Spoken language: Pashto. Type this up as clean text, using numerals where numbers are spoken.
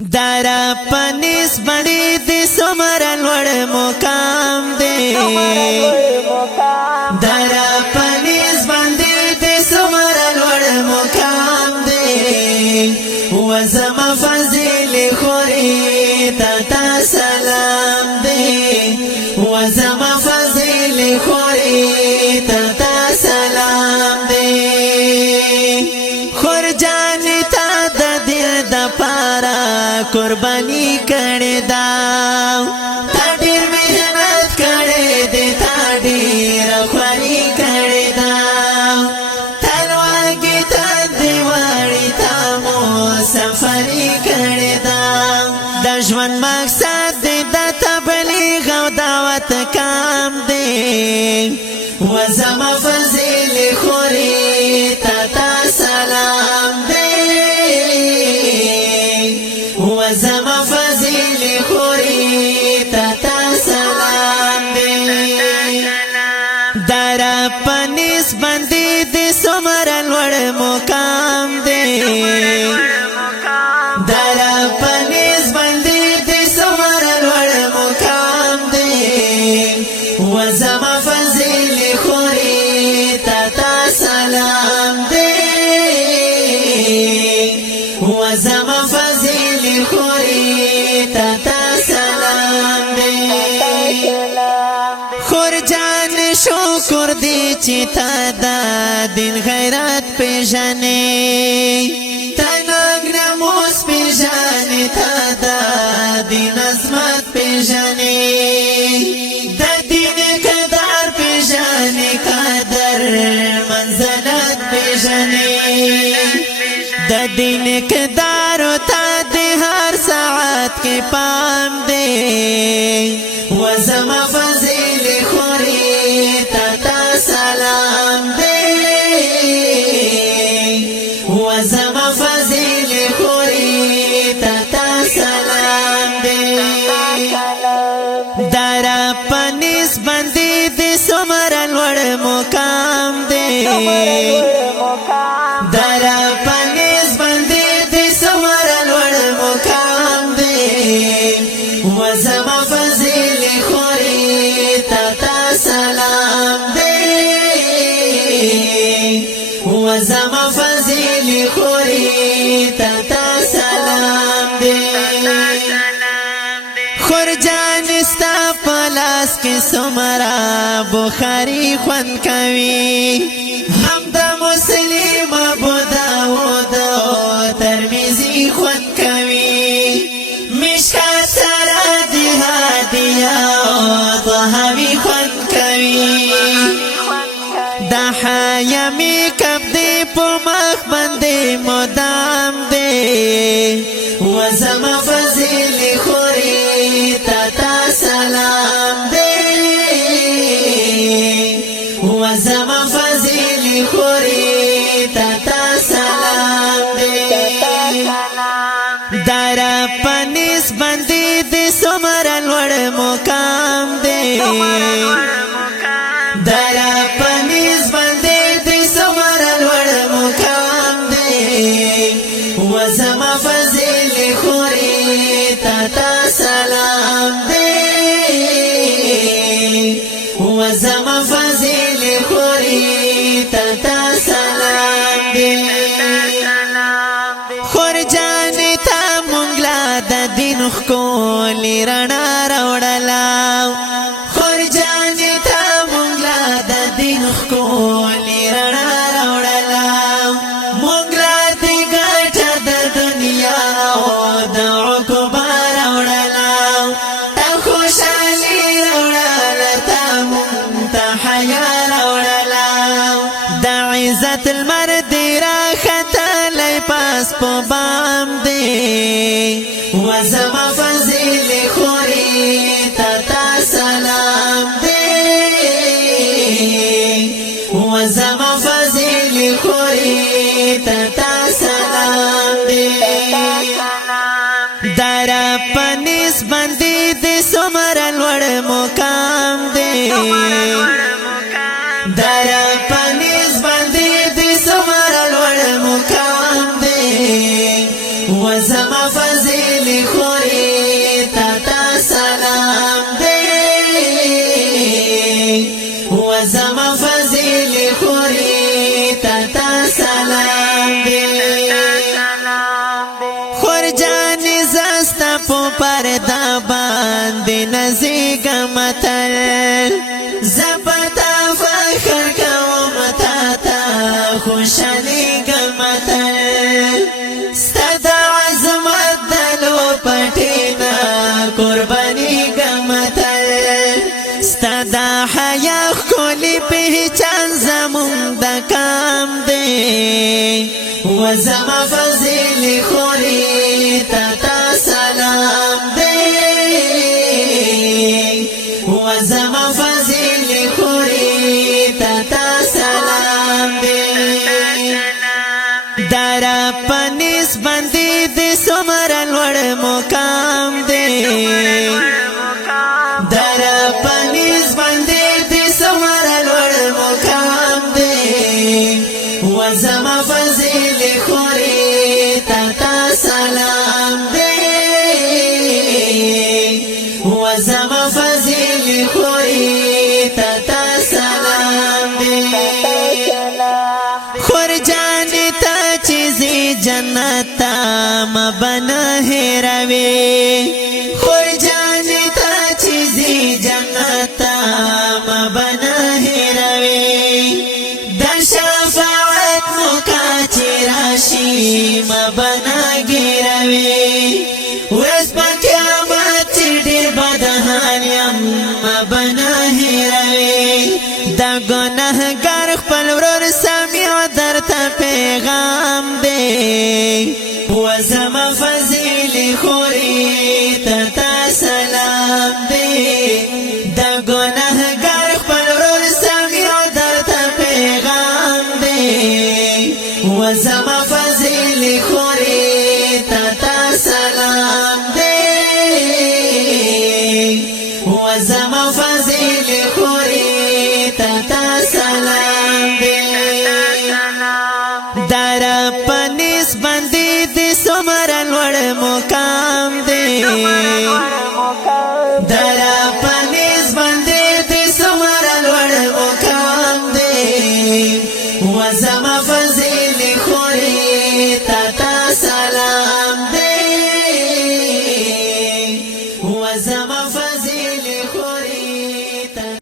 دارا پنیس بڑی دی سمرا لوڑ مقام دے دارا پنیس بڑی دی سمرا لوڑ مقام دے وزم فضیل خوری تا سلام دے وزم فضیل خوری تا سلام دے خور جانی تا دا دل دا پارا قربانی کړه دا تا ډیر مهنت کړه دې تا ډیر خواري کړه دا تلواګي تا دیوالي تا مو سفري کړه دا د ژوند مقصد دې د تبلیغ او دعوت کام دې وزما فضیل خوري تا سلام دې وزما فضیل خوری تا سلام دے دارا پنیس بندی دی سمرا لوڑ مقام دے دارا پنیس بندی دی سمرا لوڑ مقام دے وزما فضیل خوری تا سلام دے وزما فضیل خوری تا سلام دے خور جان شکر دی چی تا دا دین غیرت پیجانے تا نگرموس پیجانے تا دا دین عظمت پیجانے دا دین قدر پیجانے قدر منزلت پیجانے دا دین قدر تا دے ہر ساعت کے پام دے وزما فضیل خوری تا سلام دے وزما فضیل خوری تا سلام دے دارا پنیس بندی دی سمرا لوڑ مقام دے دارا پنیس بندی دی سمرا لوڑ مقام دے وزما فضیل خوری تا سلام دے وزما فضیل خوری تا سلام دے خور جان استا پلاس کی سمرا بخاری خون کوي هم دا مسلم ابو داود ترمذی خون کوي مشکات سرا دی هادیا طهوی خون کوي دا حیامی کب دی پو مخ بندی مدام دی وزما فضیل خوری تا سلام دی وزما فضیل خوری تا سلام دی دارا پنیس بندی دی سمرا لوڑ مقام دی دارا پنیس بندی دی سمرا لوڑ مقام دی وزما فضیل خوری تا سلام دی وزما فضیل خوری تا سلام دی خور جانی تا مونگلا دا دین خکولی رنا روڑلاو خور جانی تا مونگلا دا دین خکولی رنا روڑلاو مونگلا دی گاٹا دا دنیا او دا عقبا روڑلاو تا خوشالی روڑلا تا مونتا حیا روڑلاو دا عزت المرد را خطالی پاس پو بام دے وزما فضیل خوری تا سلام دے وزما فضیل خوری تا سلام دے دارا پنیس بندی دی سمرا لوڑ مقام دے دارا پنیس بندی دی سمرا لوڑ مقام دے وزما فضیل جانې زستا په پرده باندې نزیږم تل زه په تا فخر کوم تا ته خوشحالیږم تل ستا د عظمت د لوپټې نه قربانیږم تل ستا د حیا ښکلي پهچان زمونږ د کام دی و زما فضیل خوري تا سلام دی و زما فضیل خوري تا سلام دی دارا پنیس بندی دی سمر لوړ مقام دی دارا پنیس بندی دی سمر لوړ مقام دی و زما فضیل خوري تا سلام دی و زما فضیل خوري تا سلام دی خور جانی تا چیزی جنتا مبنا هیروی خور جانی تا چیزی جنتا مبنا هیروی دا شفاعت مکا چی راشی مبنا گیروی ورز پا قیامت چی دیر بدحانیم مبنا هیروی دا گناه گر خپل ورور سمیع در تا پیغام دے و زما فضیل خوری تا سلام دے دا گناه گر خپل ورور سمیع در تا پیغام دے و زما فضیل خوری تا سلام دے و زما فضیل خوری تا سلام دے دارا پنیس بندی دی سمر لوړ مقام دی دارا پنیس بندی دی سمر لوړ مقام دی و زما